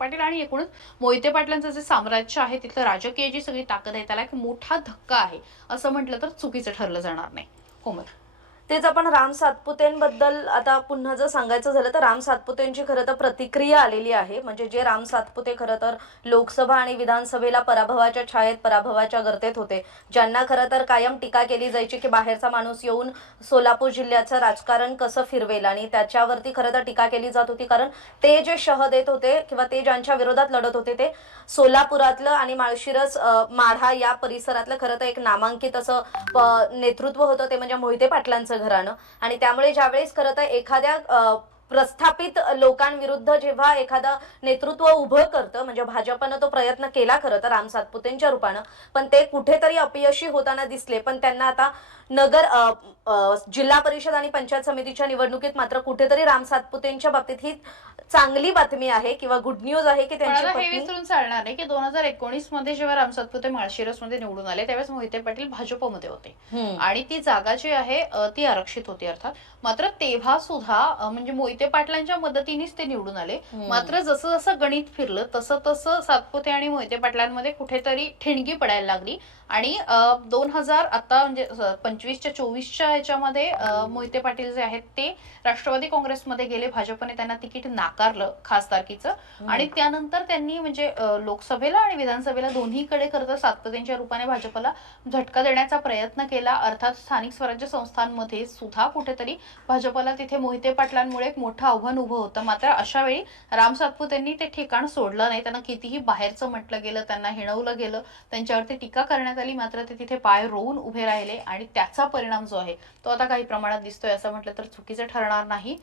पाटील आणि एकूणच मोहिते पाटलांचं जे साम्राज्य आहे तिथलं राजकीय जी सगळी ताकद आहे त्याला एक मोठा धक्का आहे असं म्हटलं तर चुकीचं ठरलं जाणार नाही. कोमल, तेच आपण राम सातपुतेंबद्दल आता पुन्हा जर सांगायचं झालं तर राम सातपुतेंची खरं तर प्रतिक्रिया आलेली आहे. म्हणजे जे राम सातपुते खरं तर लोकसभा आणि विधानसभेला पराभवाच्या छायेत पराभवाच्या गर्तेत होते, ज्यांना खरं तर कायम टीका केली जायची की बाहेरचा माणूस येऊन सोलापूर जिल्ह्याचं राजकारण कसं फिरवेल, आणि त्याच्यावरती खरं तर टीका केली जात होती. कारण ते जे शह देत होते किंवा ते ज्यांच्या विरोधात लढत होते ते सोलापुरातलं आणि माळशिरस माढा या परिसरातलं खरं तर एक नामांकित असं नेतृत्व होतं, ते म्हणजे मोहिते पाटलांचं घराणं. आणि त्यामुळे ज्यावेळेस खरं तर एखाद्या प्रस्थापित लोकांविरुद्ध जेव्हा एखादा नेतृत्व उभं करतं, म्हणजे भाजपनं तो प्रयत्न केला खरं तर राम सातपुतेंच्या रूपानं, पण ते कुठेतरी अपयशी होताना दिसले. पण त्यांना आता नगर जिल्हा परिषद आणि पंचायत समितीच्या निवडणुकीत मात्र कुठेतरी राम सातपुतेंच्या बाबतीत ही चांगली बातमी आहे किंवा गुड न्यूज आहे की पण त्यांची आता हे पत्नी. विसरून चालणार नाही की 2019 मध्ये जेव्हा राम सातपुते माळशिरसमध्ये निवडून आले त्यावेळेस मोहिते पाटील भाजपमध्ये होते आणि ती जागा जी आहे ती आरक्षित होती अर्थात. मात्र तेव्हा सुद्धा म्हणजे मोहिते पाटलांच्या मदतीनेच ते निवडून आले. मात्र जसं जसं गणित फिरलं तसं तसं सातपुते आणि मोहिते पाटलांमध्ये कुठेतरी ठिणगी पडायला लागली आणि 2000 आता म्हणजे 25च्या 24च्या ह्याच्यामध्ये मोहिते पाटील जे आहेत ते राष्ट्रवादी काँग्रेसमध्ये गेले. भाजपने त्यांना तिकीट नाकारलं खासदारकीचं आणि त्यानंतर त्यांनी म्हणजे लोकसभेला आणि विधानसभेला दोन्हीकडे खरं तर सातपुतेंच्या रूपाने भाजपला झटका देण्याचा प्रयत्न केला. अर्थात स्थानिक स्वराज्य संस्थांमध्ये सुद्धा कुठेतरी भाजपला तिथे मोहिते पाटलांमुळे एक मोठं आव्हान उभं होतं. मात्र अशा वेळी राम सातपुतेंनी ते ठिकाण सोडलं नाही. त्यांना कितीही बाहेरचं म्हटलं गेलं, त्यांना हिणवलं गेलं, त्यांच्यावरती टीका करण्यात आली, मात्र ते तिथे पाय रोवून उभे राहिले आणि त्याचा परिणाम जो आहे तो आता काही प्रमाणात दिसतोय असं म्हटलं तर चुकीचं ठरणार नाही.